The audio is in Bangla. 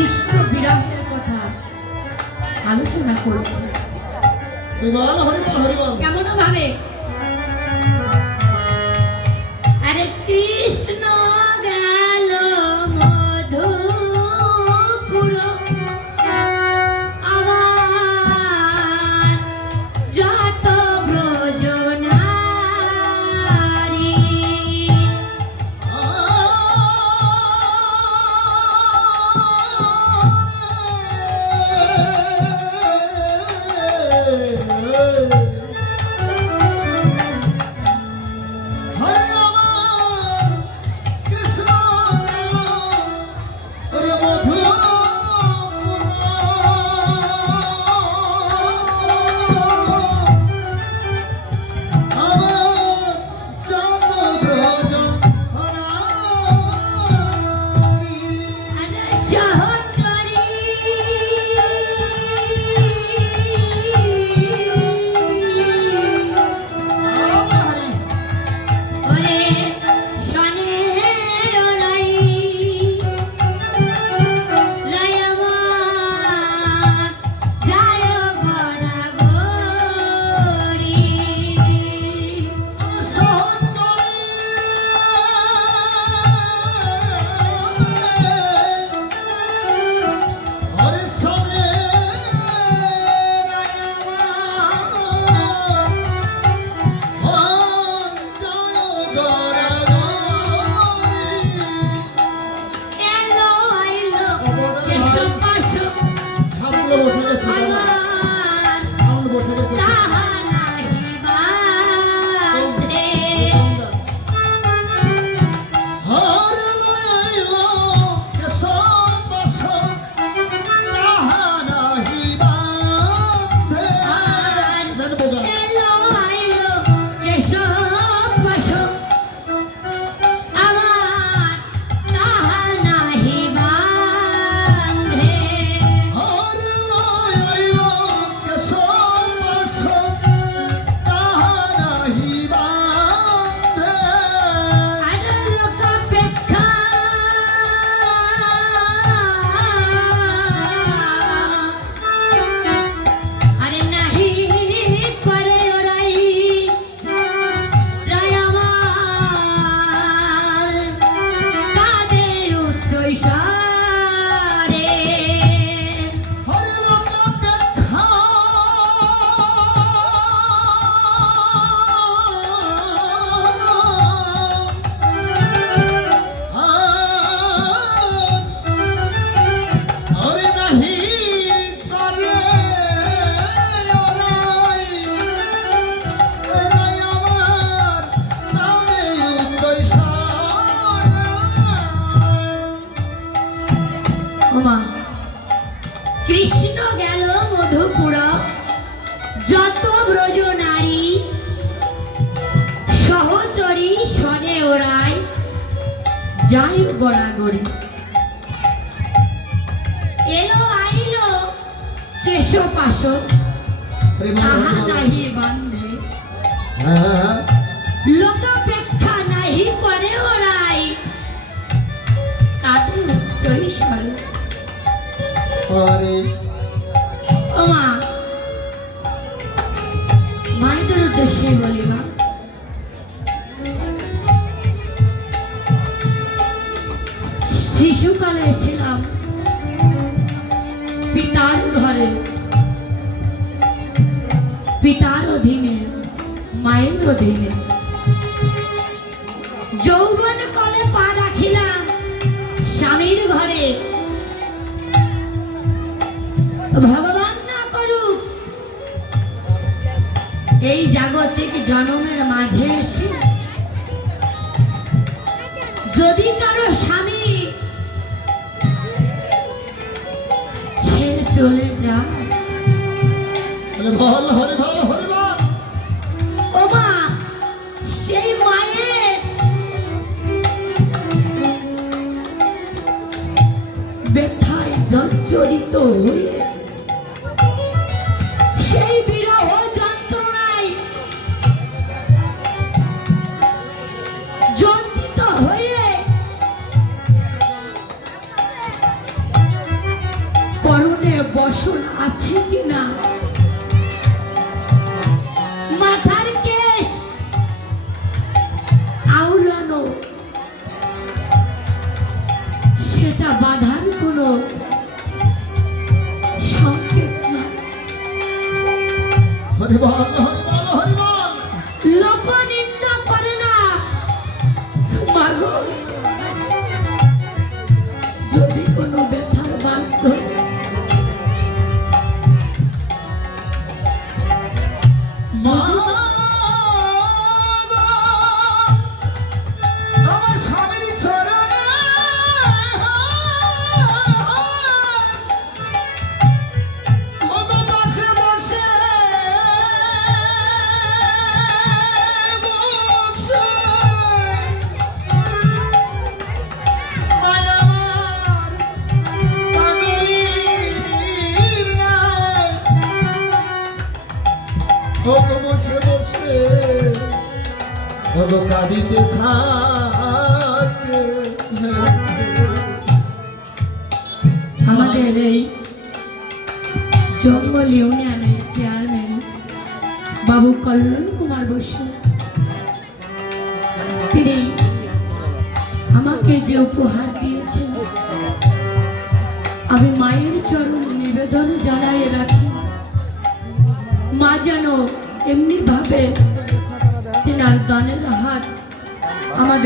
কৃষ্ণ বিরহের কথা আলোচনা করছে। কেমন ভাবে Thank you. যত ব্রজ নারী সহচরী শনে ওরাই যাই গড়াগড়ি এলো আইলো কেশ পাশ আহা নাহি বান্ধে। হ্যাঁ লোকাপেক্ষা নাহি করে ওরাই। তাতে উচ্চই স্বরে শিশুকালে ছিলাম পিতার ঘরে। পিতার অধীনে, মায়ের অধীনে। যৌবন কলে পা রাখিলাম স্বামীর ঘরে। ভগবান না করুক, এই জাগতিক জনমের মাঝে চলে যায় বল হরে বল হরে বাসন আছে কিনা? মাথার কেশ আউলানো। সেটা বাধার কোনো সংকেত না ওগো বসে বসে কাঁদিতে আমাদের এই জঙ্গল ইউনিয়নের চেয়ারম্যান বাবু কল্যাণ কুমার বসু। তিনি আমাকে যে উপহার দিয়েছেন, আমি মায়ের চরণ নিবেদন মা যেন এমনি ভাবে তেনার দানের হাত আমাদের